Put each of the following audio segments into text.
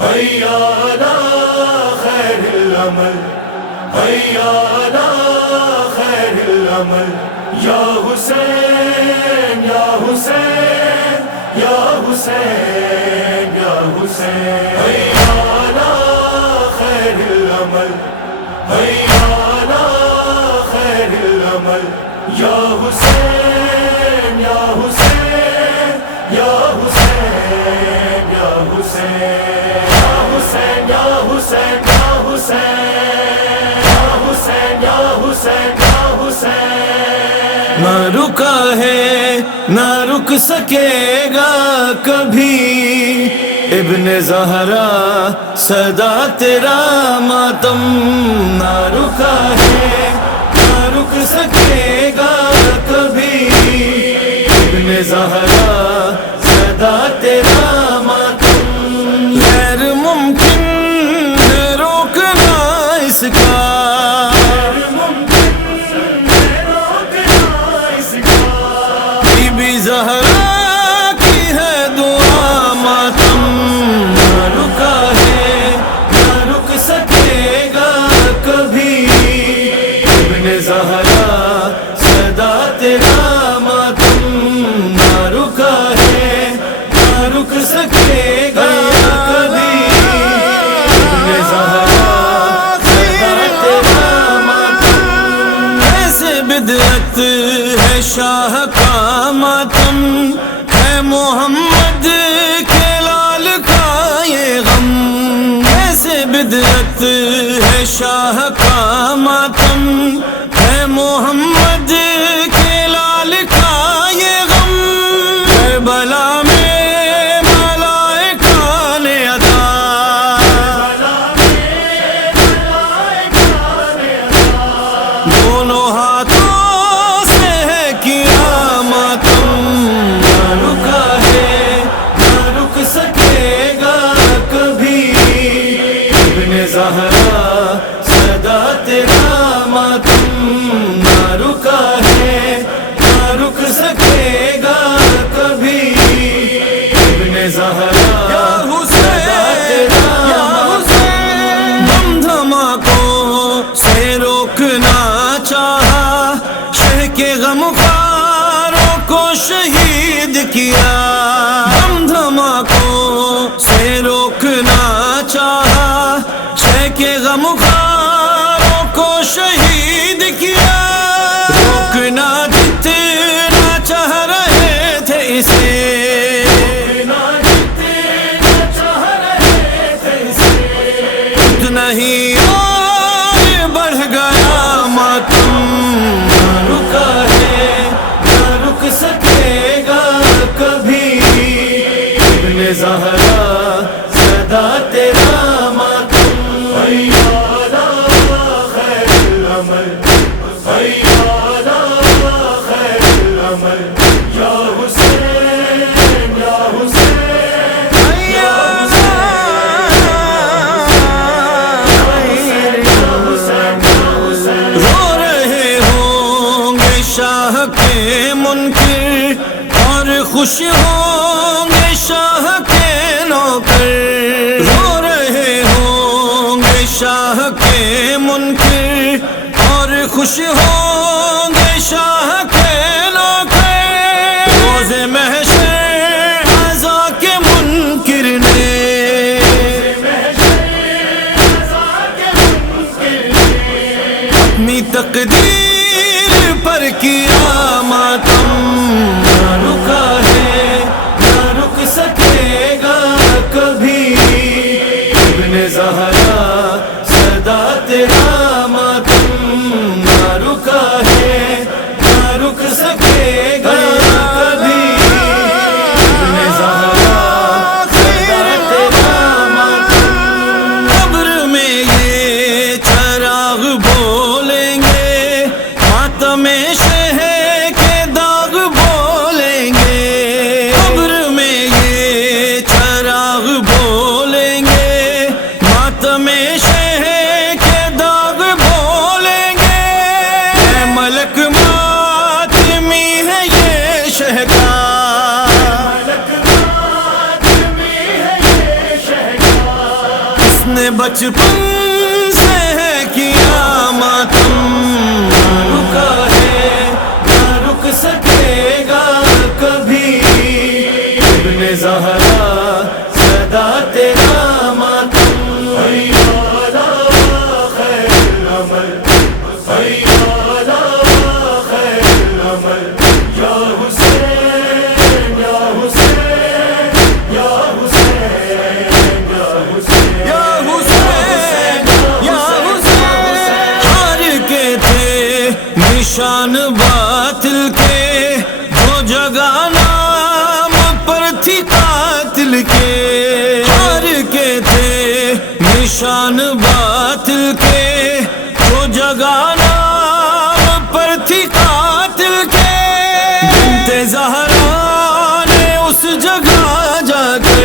هيا على خير العمل هيا على خير العمل يا حسين يا حسين يا حسين يا حسين هيا على خير العمل هيا على خير العمل يا حسين يا حسين يا حسين يا حسين يا حسين يا حسين يا حسين يا حسين يا حسين نہ رکا ہے نہ رک سکے گا کبھی ابن زہرا صدا تیرا ماتم نہ رکا ہے نہ رک سکے گا کبھی ابن زہرا صدا تیرا ماتم غیر ممکن ہے روکنا اس کا زہرا کی ہے دعا ماتم نہ رکا ہے نہ رک سکے گا کبھی ابن زہرا صدا تیرا ماتم نہ رکا ہے نہ رک سکے گا کبھی ابن زہرا صدا تیرا ماتم ایسے بدعت ہے شاہ کا ماتم ہے محمد کے لال کا یہ غم ایسے بدعت ہے شاہ کا ماتم ہے محمد کے لال کا یہ غم کربلا میں ملائکہ نے ادا دونوں ہاتھوں زہرا صدا تیرا ماتم نہ رکا ہے نہ رک سکے گا کبھی ابن زہرا صدا تیرا ماتم دم دھماکوں سے روکنا چاہا شہ کے غمخواروں کو شہید کیا دم دھماکوں سے روکنا چاہا کے غمخواروں کو شہید کیا روکنا جتنا چاہ رہے تھے اسے اتنا ہی اور بڑھ گیا ماتم نہ رکا ہے نہ رک سکے گا کبھی ابن زہرا صدا تیرا ماتم هيا على خير العمل هيا على خير العمل يا حسين يا حسين يا حسين رو رہے ہوں گے شاہ کے منکر اور خوش ہوں گے شاہ کے نوکر رو رہے شاہ کے منکر اور خوش ہوں گے شاہ کے نوکر روز محشر عزا کے منکر نے اپنی تقدیر پر کیا ماتم نہ رکا ہے نہ رک سکے گا کبھی ابن زہرا صدا تیرا ماتم نہ رکا جس نے بچپن سے ہے کیا ماتم، نہ رکا ہے نہ رک سکے گا کبھی، ابن زہرا سدا تیرا ماتم، نشان باطل کے جو جگہ نام پر تھی قاتل کے، ہار کے تھے نشان باطل کے جو جگہ نام پر تھی قاتل کے، بنت زہرا نے اس جگہ جا کر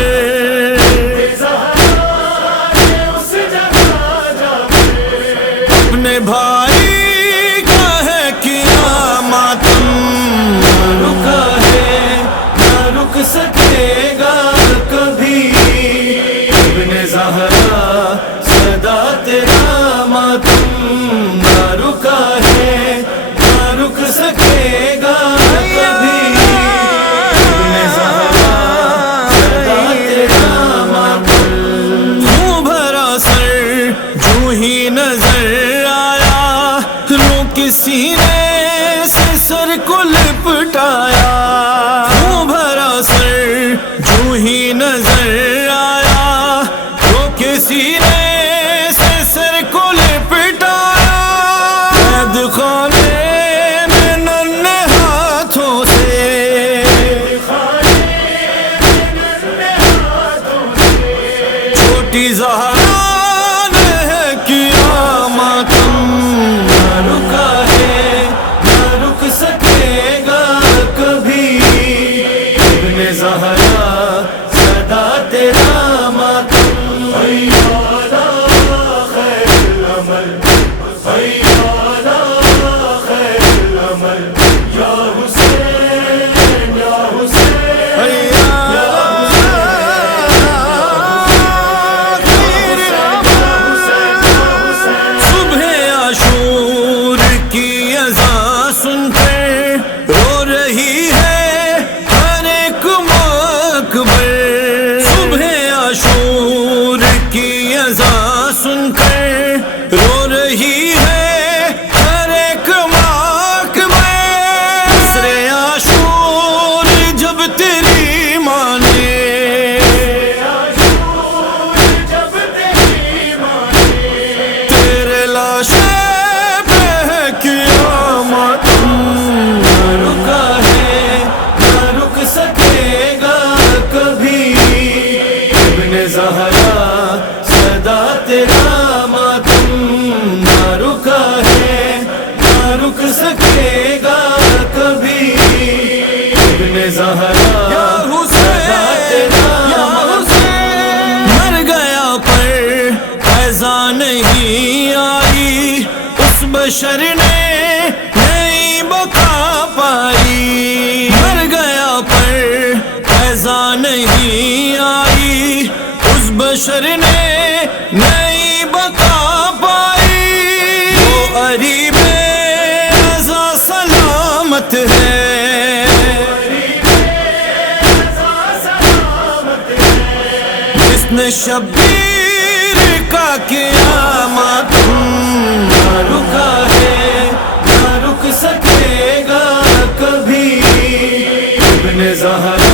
اپنے بھائی سکے گا کبھی، ابن زہرا سدا تیرا ماتم، نہ رکا ہے نہ رک سکے گا کبھی، ابن زہرا سدا تیرا ماتم، کیوں بھرا سر جو ہی نظر آیا، رو کسی نے سے سر کو لپٹایا، جو ہی نظر آیا تو کسی نے سے سر کو لپٹایا، قید خانے میں ننھے ہاتھوں سے چھوٹی زہرا نے کیا ماتم، نہ رکا ہے نہ رک سکے گا کبھی، ابن زہرا سدا تیرا ماتم، صبح عاشور کی اذان سن کر رو رہی ہے ہر ایک مقبر، صبح عاشور کی اذان سن کر رو رہی ہے ہر ایک مقبر، عصر عاشور جب تیری ماں نے تیرے لاشے پہ کیا ماتم، نہ رکا ہے نہ رک سکے گا کبھی، ابن زہرا سدا تیرا ماتم، نہ رکا ہے نہ رک سکے گا کبھی، ابن زہرا سدا تیرا ماتم، مر گیا پر قضا نہیں آئی، اس بشر نے نہیں بقا پائی، مر گیا پر قضا نہیں آئی، اس بشر نے نہیں بقا پائی، وہ قریب رضا سلامت ہے، جس نے شبیر کا کیا ماتم، نہ رکا ہے نہ رک سکے گا کبھی، ابن زہرا